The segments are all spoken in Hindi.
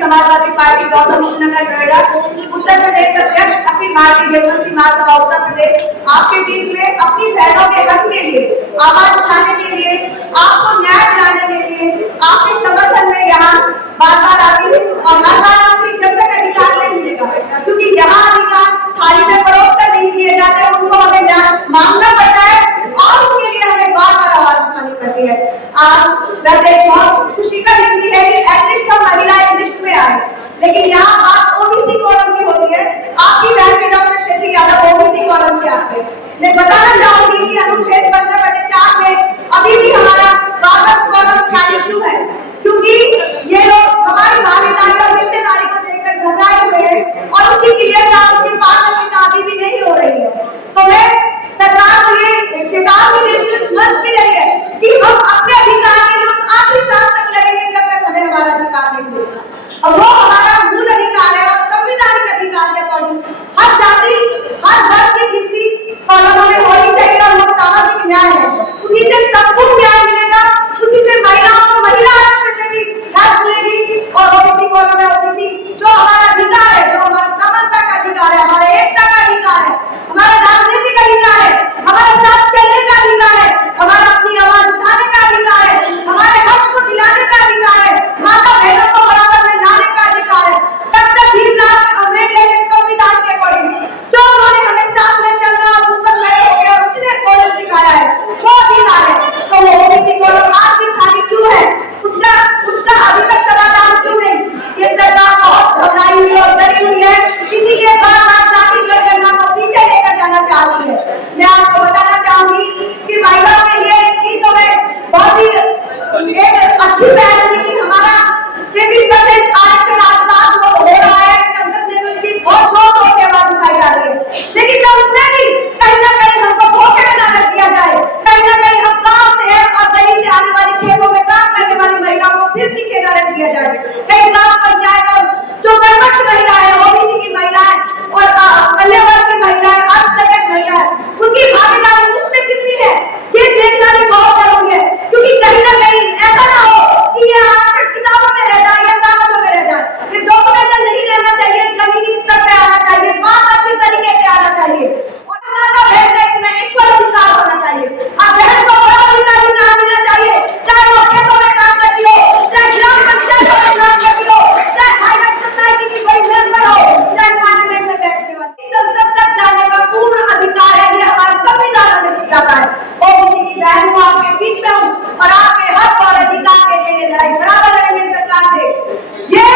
समाजवादी पार्टी गौतम बुद्ध नगर नोएडा, उत्तर प्रदेश अध्यक्ष अखिल भारतीय जनता महासभा उत्तर प्रदेश, आपके बीच में अपनी बहनों के हक के लिए आवाज उठाने के लिए, आपको न्याय दिलाने के लिए, आपके समर्थन में यहाँ बार बार आती हूँ और हर बार आपकी जब तक अधिकार नहीं मिलेगा, क्योंकि यहाँ अधिकार थाली में परोस कर नहीं दिए जाते, उनको हमें मांगना पड़ता है और उसके लिए हमें बार बार आवाज उठानी पड़ती है। आज वैसे बहुत खुशी का दिन भी है कि एटलीस्ट हम महिलाएं लिस्ट में आए, लेकिन यहाँ बात ओबीसी कॉलम की होती है। आपकी बहन के doctor Shashi Yadav OBC column से आते हैं। मैं बताना चाहूंगी कि अनुच्छेद 15/4 में अभी भी हमारा 12 कॉलम खाली क्यों है, क्योंकि ये लोग हमारी भागीदारी और हिस्सेदारी को देखकर घबराए हुए हैं और उसकी क्लियरता, उसकी पारदर्शिता अभी भी नहीं हो रही है। तो मैं सरकार को ये चेतावनी देती हूँ, मंच की रही है कि हम अपने अधिकार के लिए आखिरी सांस तक लड़ेंगे जब तक हमें हमारा अधिकार नहीं मिलेगा। और वो हमारा मूल अधिकार है और संवैधानिक अधिकार के अकॉर्डिंग हर जाति, हर वर्ग की गिनती कॉलमों में होनी चाहिए और वो सामाजिक न्याय है, उसी से सबको न्याय मिलेगा, उसी से महिलाओं को महिला आरक्षण में भी हेल्प मिलेगी और ओबीसी कॉलम में ओबीसी जो हमारा अधिकार है, जो हमारा समानता का अधिकार है, हमारे एकता का अधिकार है, हमारा राजनीतिक अधिकार है, हमारे साथ चलने का अधिकार है, हमारा अपनी आवाज उठाने का अधिकार है, हमारे हक को दिलाने का अधिकार है, माता बहनों को बराबर में लाने का अधिकार है। डॉक्टर भीमराव अम्बेडकर के संविधान के अकॉर्डिंग जो उन्होंने हमें साथ में चलना और ऊपर खड़े होकर और उसने कॉलम सिखाया है, वो अधिकार है। तो वो ओबीसी कॉलम आज भी खाली क्यों है, उसका अभी तक समाधान क्यों नहीं? ये सरकार बहुत घबराई हुई और डरी हुई है, इसीलिए बार-बार जाति जनगणना को पीछे लेकर जाना चाहती है। मैं आपको बताना चाहूंगी कि महिलाओं के लिए इसकी तो मैं बहुत ही एक अच्छी पहल थी कि हमारा 33% आरक्षण आसपास हो रहा है, संसद में भी उसकी बहुत जोर से आवाज उठाई जा रही है, लेकिन मैं उसमें भी कहीं ना कहीं हमको धोखे में न रख दिया जाए, कहीं ना कहीं हम गांव से और कहीं से आने वाली खेतों में काम करने वाली महिलाओं को फिर पीछे न रख दिया जाए। कई ग्राम पंचायत और जो कर्मठ महिला है, ओबीसी की महिला है और अन्य वर्ग की महिला है, अल्पसंख्यक महिला है, उनकी भागीदारी उसमें कितनी है ये देखना भी बहुत जरूरी है, क्योंकि कहीं ना कहीं ऐसा ना हो कि ये आरक्षण किताबों में रह जाए या कागजों में रह जाए। ये डॉक्यूमेंटल नहीं रहना चाहिए, जमीनी स्तर पे आना चाहिए, बात अच्छी तरीके से आना चाहिए और माता बहन का इसमें इक्वल अधिकार होना चाहिए। अब बहन को बराबर अधिकार मिलना चाहिए, चाहे वो खेतों में काम करती हो, चाहे ग्राम पंचायत में काम करती हो, चाहे हाईलाइट सोसाइटी की बड़ी मेंबर हो, चाहे पार्लियामेंट में बैठने वाली, संसद तक जाने का पूर्ण अधिकार है, ये हमारे संविधान में सिखाता है। ओबीसी की बहन हूँ, आपके बीच में हूँ और आपके हक और अधिकार के लिए लड़ाई बराबर लड़ेंगे सरकार से। ये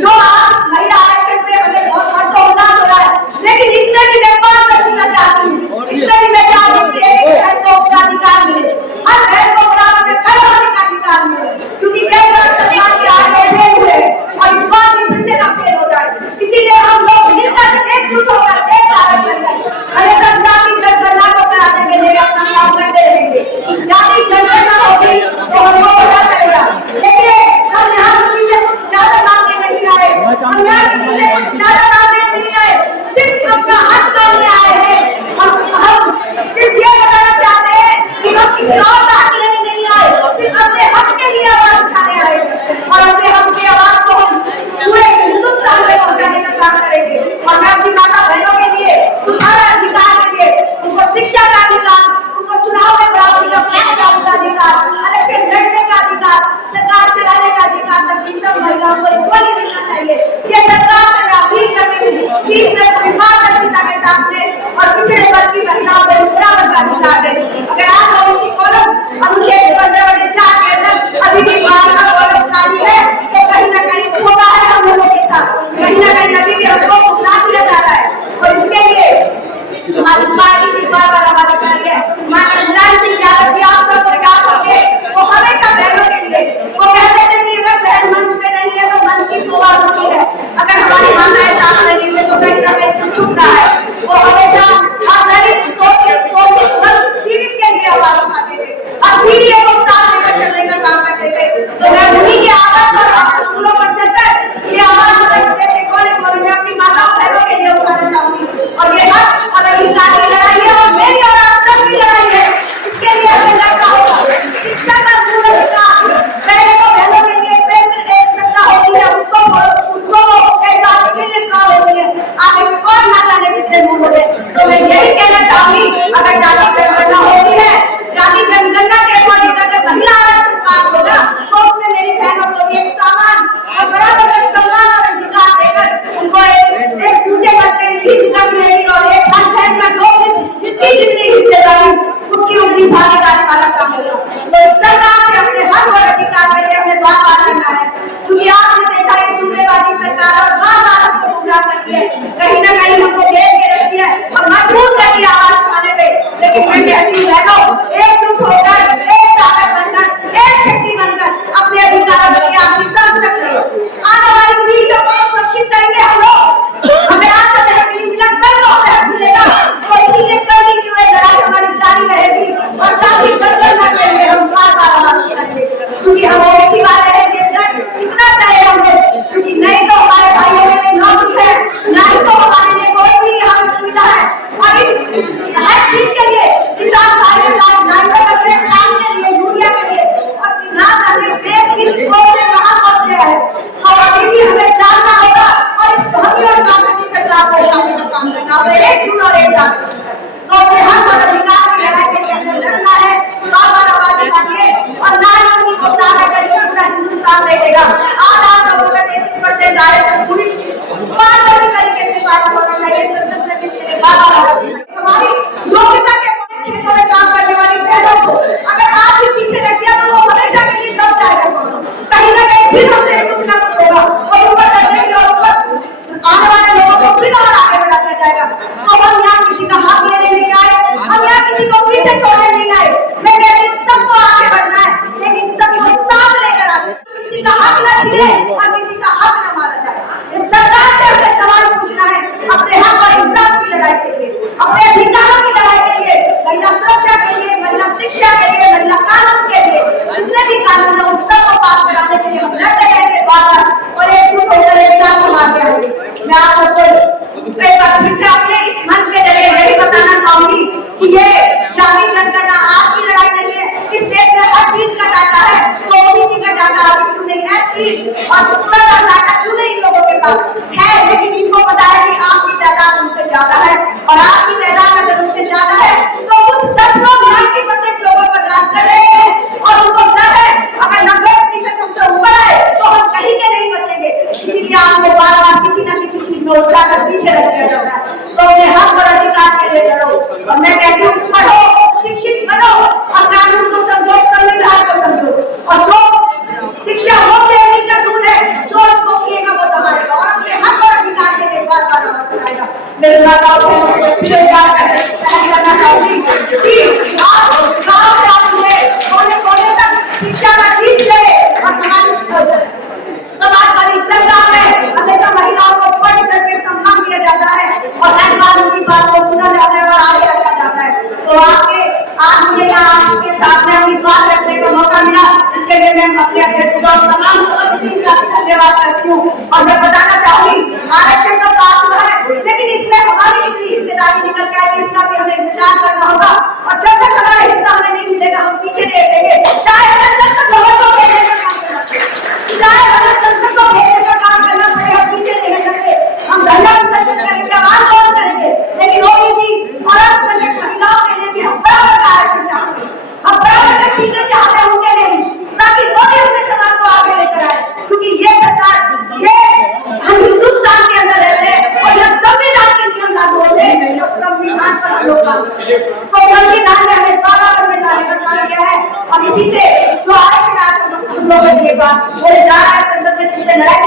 जो आज महिला आरक्षण पे हमें बहुत हर्षोल्लास हो रहा है, लेकिन इसमें भी मैं पारदर्शिता चाहती हूँ, इसमें भी मैं चाहती हूँ कि एक बहन को अपना अधिकार मिले, हर बहन को बराबर में खड़े होने का अधिकार मिले, क्योंकि कई बार सरकार के आगे फेल हुए और इस बार भी फिर से ना फेल हो जाए। इसीलिए हम लोग मिलकर एकजुट होकर एक ताकत बनकर अन्यथा जाति जनगणना को कराने के लिए अपना काम करते रहेंगे। जाति जनगणना होगी तो हमको पता चलेगा, लेकिन हम यहाँ किसी से कुछ ज्यादा मांगने नहीं आए, हम यहाँ किसी से कुछ ज्यादा मांगने नहीं आए, सिर्फ अपना हक मांगने आए हैं। हम सिर्फ ये बताना चाहते हैं कि हम किसी और का हक लेने नहीं आए, सिर्फ अपने हक के लिए आवाज उठाने आए और अपने हक की आवाज को हम पूरे हिंदुस्तान में पहुंचाने का काम करेंगे। और मैं अपनी माता बहनों के लिए, हर अधिकार के लिए, उनको शिक्षा का अधिकार, उनको चुनाव में बराबरी का अधिकार, इलेक्शन लड़ने का अधिकार, सरकार चलाने का अधिकार तक भी सब महिलाओं को इक्वली मिलना चाहिए। ये सरकार से मैं अपील करती हूँ कि इसमें पूरी पारदर्शिता के साथ में और पिछड़े वर्ग की महिलाओं को बराबर का अधिकार दें। अगर आज ओबीसी कॉलम अनुच्छेद 15/4 के अंदर अभी भी 12 कॉलम खाली है, तो कहीं ना कहीं धोखा है हम लोगों के साथ, कहीं ना कहीं अभी भी हमको भुला दिया जा रहा है और इसके लिए हमारी पार्टी भी बार-बार आवाज उठा रही है। माननीय मुलायम सिंह यादव जी आप लोग से काम करके वो हमेशा बहनों के लिए वो कहते थे कि अगर बहन मंच पे नहीं है तो मंच की शोभा होती है, अगर हमारी माताएं साथ में नहीं है तो कहीं ना कहीं कुछ छूट रहा है। वो हमेशा दलित शोषित पीड़ित के लिए आवाज उठाते थे और पीड़ित को साथ लेकर चलने का काम करते थे। तो रखी है, कहीं ना कहीं हमको घेर के रखी है और मजबूर कर दिया आवाज उठाने पे। लेकिन मैं कहती हूँ बहनों, एकजुट होकर, एक ताकत बनकर, एक शक्ति बनकर अपने अधिकारों के लिए आपकी सब तक आने वाली पीढ़ियों को सुरक्षित करेंगे हम लोग। अगर आज हमें हक नहीं मिला, कल तो हमें हक मिलेगा। तो इसीलिए कल की जो लड़ाई हमारी जारी रहेगी और जाति खड़गड़ न करेंगे, हम बार-बार आवाज उठाएंगे, क्योंकि हम ओबीसी वाले हैं। ये जग इतना तय हम लोग, क्योंकि नहीं तो हमारे भाइयों के लिए नौकरी है, नहीं तो हमारे लिए कोई भी यहाँ सुविधा है। अभी हर चीज के लिए किसान भाई लाइन में लग रहे हैं, खान के लिए, यूरिया के लिए, और किसान हमें देश किस कोण में कहाँ पहुँच गया है, तो अभी भी हमें जानना होगा और इस धर्मी और कांग्रेस सरकार को उठाने का काम करना होगा, एकजुट और एक ताकत। तो अपने हक और अधिकार की लड़ाई के लिए लड़ना है, बार-बार आवाज उठाइए और ना ही उन्हीं को ताना करिए, पूरा हिंदुस्तान देखेगा। आज आप लोगों का 33% आरक्षण पूरी पारदर्शी तरीके से पारित होना चाहिए, संसद में भी इसके लिए बार-बार हमारी योग्यता के क्षेत्रों में काम करने वाली बहनों को अगर आज भी पीछे रख दिया तो वो हमेशा के लिए दब जाएगा, कहीं ना कहीं फिर हमसे कुछ ना कुछ होगा और ऊपर चढ़ेंगे और ऊपर आने वाले लोगों को फिर और आगे बढ़ा दिया जाएगा। तो हम यहाँ किसी का हाथ लेने नहीं आए, हम यहाँ किसी को पीछे छोड़ने नहीं आए। मैं कहती हूँ सबको आगे बढ़ना है, लेकिन सबको साथ लेकर आए, किसी का हक न छीने और किसी का हक न मारा जाए। इस सरकार से हमें सवाल पूछना है अपने हक और इंसाफ की लड़ाई के लिए, अपने अधिकारों की लड़ाई के लिए, महिला सुरक्षा के लिए, महिला शिक्षा के लिए, महिला कानून के लिए, जितने भी कानून है उन सबको पास कराने के लिए हम लड़ते रहेंगे बार-बार और एकजुट होकर एक साथ हम आगे आएंगे। मैं आप सबको एक बार फिर से अपने इस मंच के जरिए यही बताना चाहूंगी कि ये जाति जनगणना आपकी लड़ाई नहीं है। इस देश में हर चीज का डाटा है, तो ओबीसी का डाटा अभी क्यों नहीं, एसटी और उत्तर का डाटा क्यों नहीं इन लोगों के पास है, लेकिन इनको पता है कि आपकी तादाद उनसे ज्यादा है और आपकी तादाद अगर उनसे ज्यादा है तो कुछ 10 लोग 90% लोगों पर राज कर रहे हैं और उनको डर है अगर 90% हमसे ऊपर आए तो हम कहीं के नहीं बचेंगे। इसीलिए आपको बार-बार किसी न किसी चीज में उलझाकर पीछे रख दिया जाता है। तो अपने हक और अधिकार के लिए लड़ो और मैं कहती हूँ पढ़ो, शिक्षित बनो और कानून को समझो, संविधान को समझो और जो शिक्षा हो का रूल है, जो इसको किएगा वो दबाएगा और अपने हक और अधिकार के लिए बार-बार आवाज उठाएगा। मेरे माताओं से कहना चाहूंगी कि आप गाँव से आएंगे, कोने-कोने तक शिक्षा का चीज ले और समाज वाली सरकार में हमेशा महिलाओं को पढ़ करके सम्मान दिया जाता है और हर बार उनकी बात को सुना जाता है और आगे रखा जाता है। तो आपके आज मुझे यहाँ आपके साथ में अपनी बात रखने का मौका मिला, इसके लिए मैं अपने अध्यक्ष को तमाम का धन्यवाद करती हूँ। और मैं बताना चाहूंगी आरक्षण तो पास हुआ है, लेकिन इसमें हमारी कितनी हिस्सेदारी निकल के आएगी इसका भी हमें विचार करना होगा और जब तक हमारा हिस्सा हमें नहीं मिलेगा हम पीछे नहीं हटेंगे। चाहे हमें संसद भवन को घेरने का काम करना पड़े, चाहे हमें संसद को घेरने का काम करना पड़े, हम पीछे नहीं हटेंगे। हम धरना प्रदर्शन करेंगे, आंदोलन करेंगे, लेकिन ओबीसी और अल्पसंख्यक महिलाओं के लिए भी हम बराबर का आरक्षण चाहते हैं, हम बराबर का सीटें चाहते हैं उनके लिए भी, ताकि वो भी अपने समाज को आगे लेकर आए। क्योंकि ये सरकार, ये हम हिंदुस्तान के अंदर रहते हैं और यह संविधान के नियम लागू होते हैं, तो संविधान पर हम लोग काम करते हैं। तो संविधान ने हमें बाधा में लाने का काम किया है और इसी से जो आरक्षण हम लोगों के पास बोले जा रहा है संसद में, जिसमें लड़ाई